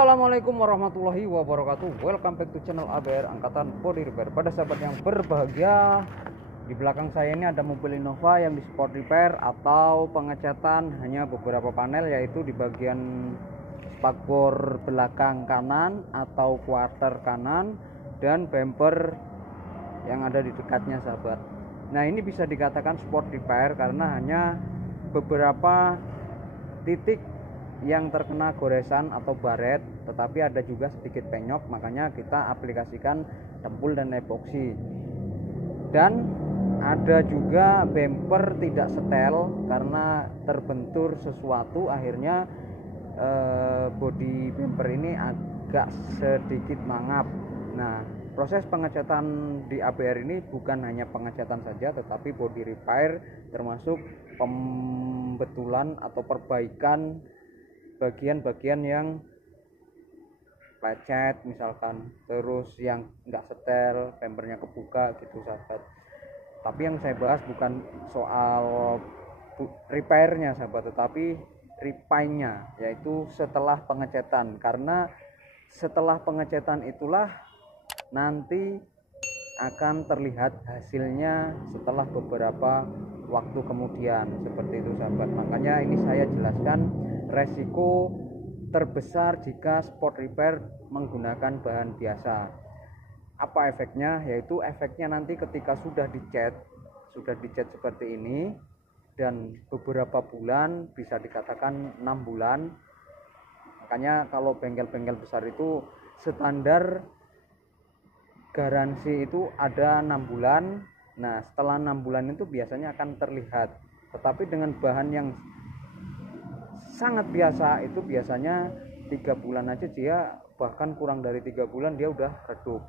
Assalamualaikum warahmatullahi wabarakatuh. Welcome back to channel ABR Angkatan Body Repair. Pada sahabat yang berbahagia, di belakang saya ini ada mobil Innova yang di sport repair atau pengecatan hanya beberapa panel, yaitu di bagian spakbor belakang kanan atau quarter kanan dan bumper yang ada di dekatnya, sahabat. Nah, ini bisa dikatakan sport repair karena hanya beberapa titik yang terkena goresan atau baret, tetapi ada juga sedikit penyok, makanya kita aplikasikan tempul dan epoksi. Dan ada juga bumper tidak setel karena terbentur sesuatu, akhirnya bodi bumper ini agak sedikit mangap. Nah, proses pengecatan di ABR ini bukan hanya pengecatan saja, tetapi body repair termasuk pembetulan atau perbaikan bagian-bagian yang lecet misalkan, terus yang enggak setel, bumpernya kebuka gitu, sahabat. Tapi yang saya bahas bukan soal repairnya, sahabat, tetapi repairnya, yaitu setelah pengecatan. Karena setelah pengecatan itulah nanti akan terlihat hasilnya setelah beberapa waktu kemudian, seperti itu, sahabat. Makanya ini saya jelaskan resiko terbesar jika sport repair menggunakan bahan biasa. Apa efeknya? Yaitu efeknya nanti ketika sudah dicat seperti ini dan beberapa bulan, bisa dikatakan 6 bulan. Makanya kalau bengkel-bengkel besar itu standar garansi itu ada 6 bulan. Nah, setelah 6 bulan itu biasanya akan terlihat. Tetapi dengan bahan yang sangat biasa itu biasanya 3 bulan aja dia, bahkan kurang dari 3 bulan dia udah redup.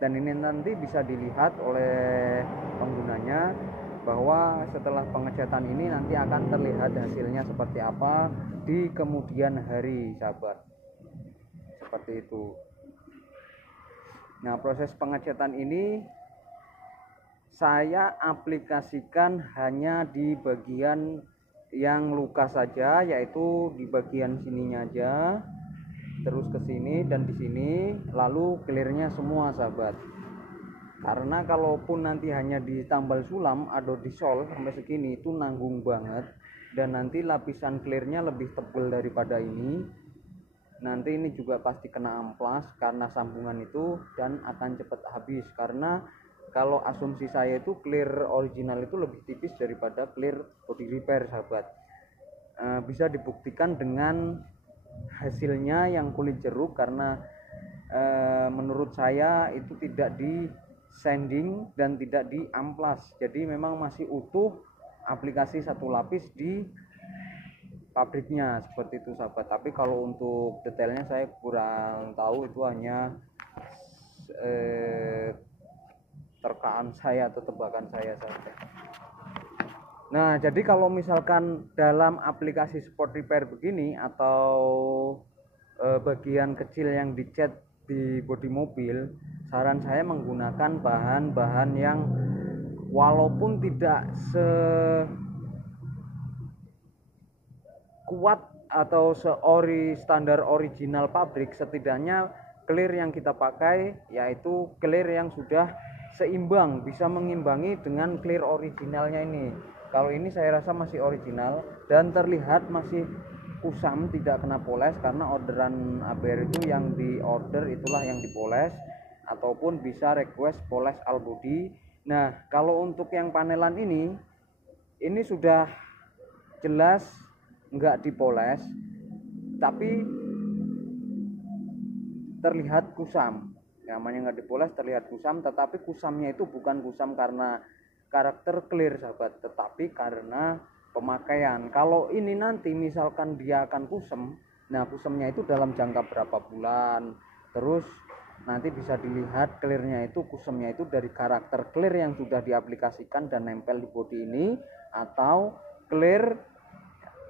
Dan ini nanti bisa dilihat oleh penggunanya bahwa setelah pengecatan ini nanti akan terlihat hasilnya seperti apa di kemudian hari, sahabat. Seperti itu. Nah, proses pengecatan ini saya aplikasikan hanya di bagian yang luka saja, yaitu di bagian sininya aja, terus ke sini dan di sini, lalu clearnya semua, sahabat. Karena kalaupun nanti hanya ditambal sulam atau disol sampai segini, itu nanggung banget, dan nanti lapisan clearnya lebih tebal daripada ini. Nanti ini juga pasti kena amplas karena sambungan itu, dan akan cepat habis. Karena kalau asumsi saya itu clear original itu lebih tipis daripada clear body repair, sahabat. Bisa dibuktikan dengan hasilnya yang kulit jeruk, karena menurut saya itu tidak di sanding dan tidak di amplas, jadi memang masih utuh aplikasi satu lapis di pabriknya, seperti itu, sahabat. Tapi kalau untuk detailnya saya kurang tahu, itu hanya terkaan saya atau tebakan saya saja. Nah, jadi kalau misalkan dalam aplikasi sport repair begini atau bagian kecil yang dicat di bodi mobil, saran saya menggunakan bahan-bahan yang walaupun tidak sekuat atau standar original pabrik, setidaknya clear yang kita pakai yaitu clear yang sudah seimbang, bisa mengimbangi dengan clear originalnya ini. Kalau ini saya rasa masih original dan terlihat masih kusam, tidak kena poles, karena orderan ABR itu yang di order itulah yang dipoles, ataupun bisa request poles all body. Nah, kalau untuk yang panelan ini sudah jelas nggak dipoles, tapi terlihat kusam. Namanya nggak dipoles terlihat kusam, tetapi kusamnya itu bukan kusam karena karakter clear, sahabat, tetapi karena pemakaian. Kalau ini nanti misalkan dia akan kusam, nah kusamnya itu dalam jangka berapa bulan, terus nanti bisa dilihat clearnya itu, kusamnya itu dari karakter clear yang sudah diaplikasikan dan nempel di bodi ini, atau clear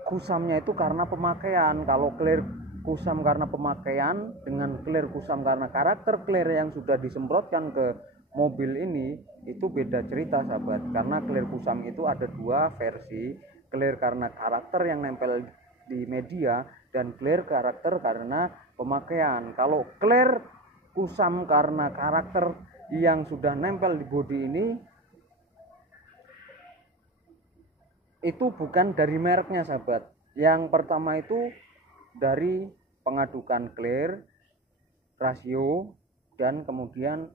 kusamnya itu karena pemakaian. Kalau clear kusam karena pemakaian dengan clear kusam karena karakter clear yang sudah disemprotkan ke mobil ini, itu beda cerita, sahabat. Karena clear kusam itu ada dua versi, clear karena karakter yang nempel di media dan clear karakter karena pemakaian. Kalau clear kusam karena karakter yang sudah nempel di bodi ini, itu bukan dari mereknya sahabat. Yang pertama itu dari pengadukan clear, rasio, dan kemudian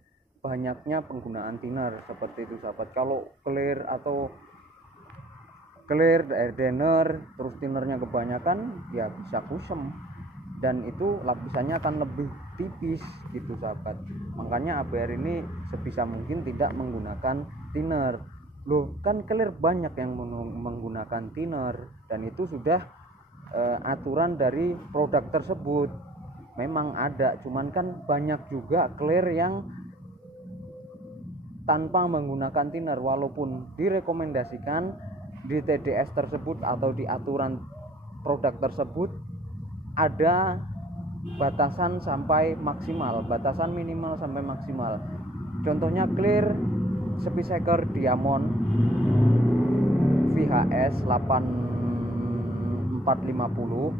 banyaknya penggunaan thinner seperti itu sahabat. Kalau clear atau clear hardener terus thinnernya kebanyakan, ya bisa kusam dan itu lapisannya akan lebih tipis gitu sahabat. Makanya ABR ini sebisa mungkin tidak menggunakan thinner. Loh, kan clear banyak yang menggunakan thinner dan itu sudah aturan dari produk tersebut. Memang ada, cuman kan banyak juga clear yang tanpa menggunakan thinner, walaupun direkomendasikan di TDS tersebut atau di aturan produk tersebut ada batasan sampai maksimal, batasan minimal sampai maksimal. Contohnya clear Speedseeker Diamond VHS 8450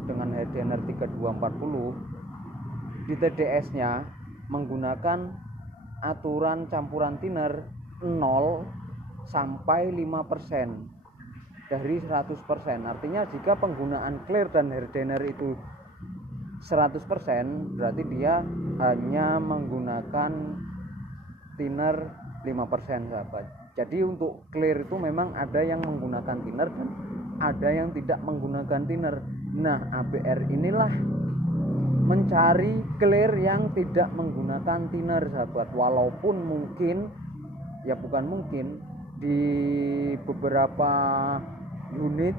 dengan hardener 3240 di TDS nya menggunakan aturan campuran thinner 0 sampai 5% dari 100%. Artinya jika penggunaan clear dan hardener itu 100%, berarti dia hanya menggunakan thinner 5% sahabat. Jadi untuk clear itu memang ada yang menggunakan thinner dan ada yang tidak menggunakan thinner. Nah, ABR inilah mencari clear yang tidak menggunakan thinner sahabat. Walaupun mungkin, ya bukan mungkin, di beberapa unit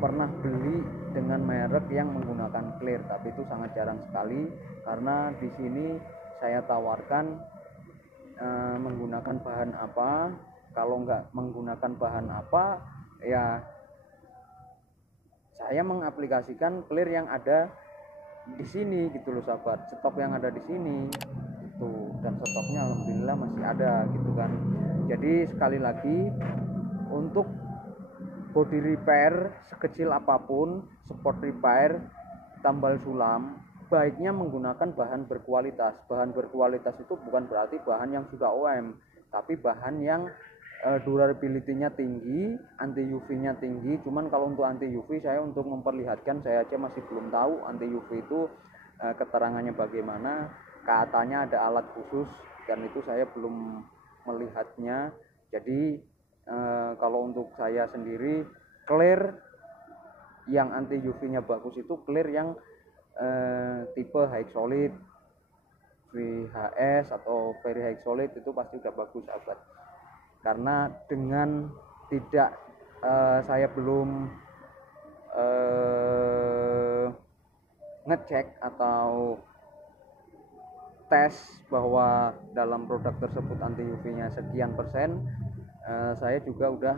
pernah beli dengan merek yang menggunakan clear, tapi itu sangat jarang sekali karena di sini saya tawarkan menggunakan bahan apa. Kalau nggak menggunakan bahan apa, ya saya mengaplikasikan clear yang ada di sini gitu loh sahabat, stok yang ada di sini itu, dan stoknya alhamdulillah masih ada gitu kan. Jadi sekali lagi, untuk body repair sekecil apapun, sport repair, tambal sulam, baiknya menggunakan bahan berkualitas. Bahan berkualitas itu bukan berarti bahan yang sudah OM, tapi bahan yang durability-nya tinggi, anti UV-nya tinggi. Cuman kalau untuk anti UV, saya untuk memperlihatkan, saya aja masih belum tahu anti UV itu keterangannya bagaimana. Katanya ada alat khusus dan itu saya belum melihatnya. Jadi kalau untuk saya sendiri, clear yang anti UV-nya bagus itu clear yang tipe high solid, VHS atau very high solid, itu pasti udah bagus sahabat. Karena dengan tidak saya belum ngecek atau tes bahwa dalam produk tersebut anti UV-nya sekian persen, saya juga udah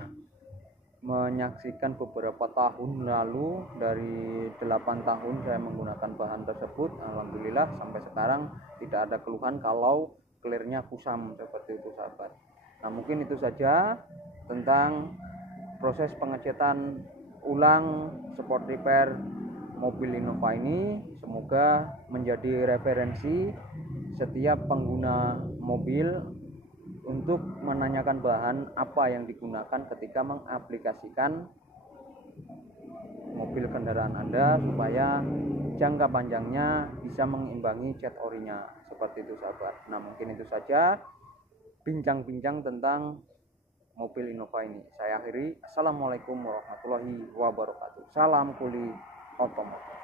menyaksikan beberapa tahun lalu, dari 8 tahun saya menggunakan bahan tersebut, alhamdulillah sampai sekarang tidak ada keluhan kalau clearnya kusam seperti itu sahabat. Nah, mungkin itu saja tentang proses pengecetan ulang sport repair mobil Innova ini. Semoga menjadi referensi setiap pengguna mobil untuk menanyakan bahan apa yang digunakan ketika mengaplikasikan mobil kendaraan Anda, supaya jangka panjangnya bisa mengimbangi cat orinya seperti itu sahabat. Nah, mungkin itu saja bincang-bincang tentang mobil Innova ini. Saya akhiri. Assalamualaikum warahmatullahi wabarakatuh. Salam kuli otomotif.